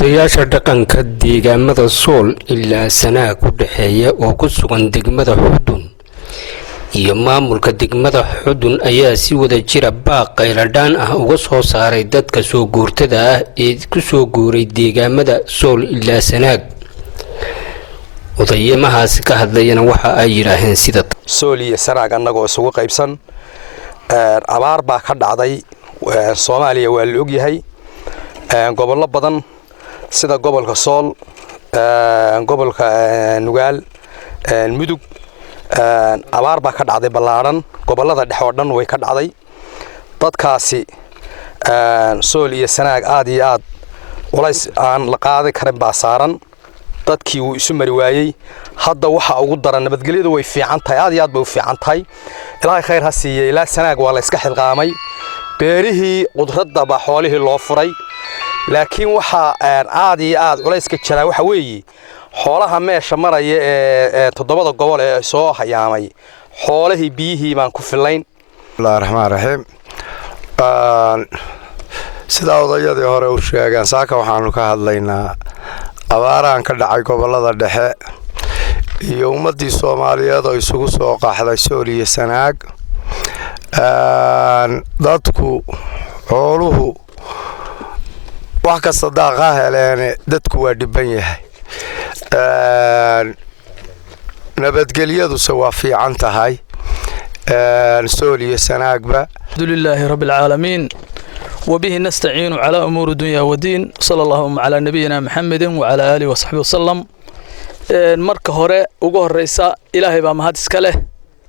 odayaasha dhaqanka deegaamada Sool ilaa Sanaag ku dhaxeeya oo ku sugan degmada Xudun iyo maamulka degmada Xudun ayaa si wada jira baaq qayladaan ah uga soo saaray dadka soo guurtada ah ee ku soo guuray deegaamada Sool ilaa Sanaag. odayamahaas ka hadlayna waxa ay yiraahdeen sida Sool iyo Sanaag annagoo isugu qaybsan abaar baa ka dhacday Soomaaliya waa la og yahay gobollo badan sida gobolka Sool gobolka Nugaal Mudug abaar baa ka dhacday ballaaran gobollada dhexe oo dhan way ka dhacday dadkaasi Sool iyo Sanaag aad iyo aad walays aan la qaaday karin baa saaran dadkii uu isu mari waayay hadda waxa ugu daran nabadgelyadu way fiican tahay aad iyo aad bay u fiican tahay ilaahay khayr ha siiyay ilaa Sanaag waa la iska xilqaamay beerihii qudradda ba xoolihii loo furay laakiin waxa aad iyo aad culayska jira waxa weeye xoolaha meesha maraya ee toddobada gobol ee soo hayaamay xoolihii biyihii baan ku filayn. Bismillahir Rahmaanir Rahiim. sida odayadii hore u sheegeen saaka waxaanu ka hadlaynaa abaaraan ka dhacay gobollada dhexe iyo ummadii Soomaaliyeed oo isugu soo qaxday Sool iyo Sanaag. dadku xooluhu wax kasta daaqa heleen dadku waa dhiban yahay nabadgelyadu waa fiican tahay Sool iyo Sanaagba. alhamdulillahi rabbil alamin وبه نستعين على أمور الدنيا والدين صلى الله على نبينا محمد وعلى آله وصحبه وسلم. marka hore ugu horeysa Ilaahay baa mahad iska leh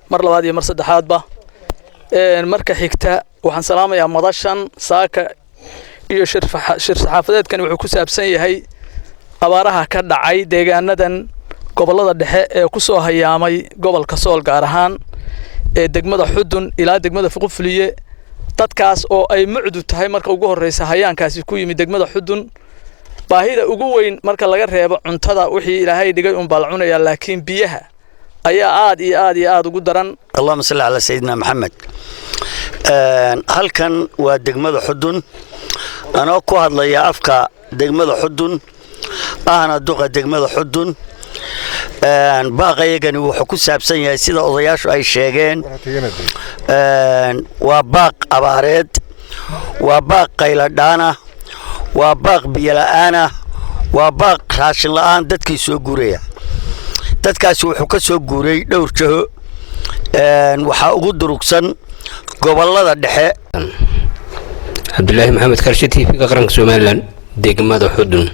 mar labaad iyo mar saddexaad ba marka xigta waxaan salaamayaa madashan saaka iyo shir saxaafadeedkan wuxuu ku saabsan yahay abaaraha ka dhacay deegaanadan gobollada dhexe ee ku soo hayaamay gobolka Sool gaar ahaan ee degmada Xudun ilaa degmada Fuqufliye dadkaas oo ay mucdu tahay marka ugu horeysa hayaankaasi ku yimid degmada Xudun baahida ugu weyn marka laga reebo cuntada wixii Ilaahay dhigay baa la cunaya laakiin biyaha ayaa aad ugu daran. Allahumma salli ala sayyidina Muhammad. halkan waa degmada Xudun anoo ku hadlaya afka degmada Xudun ahna duqa degmada Xudun baaqaygani wuxuu ku saabsan yahay sida odayaashu ay sheegeen waa baaq abaareed waa baaq qayladaan ah waa baaq biyo la'aan ah waa baaq raashin la'aan dadkii soo guuraya dadkaasi wuxuu ka soo guuray dhowr jaho waxa ugu durugsan gobollada dhexe. Abdullaahi Maxamed Karshe TV qaranka Soomaaliland degmada Xudun.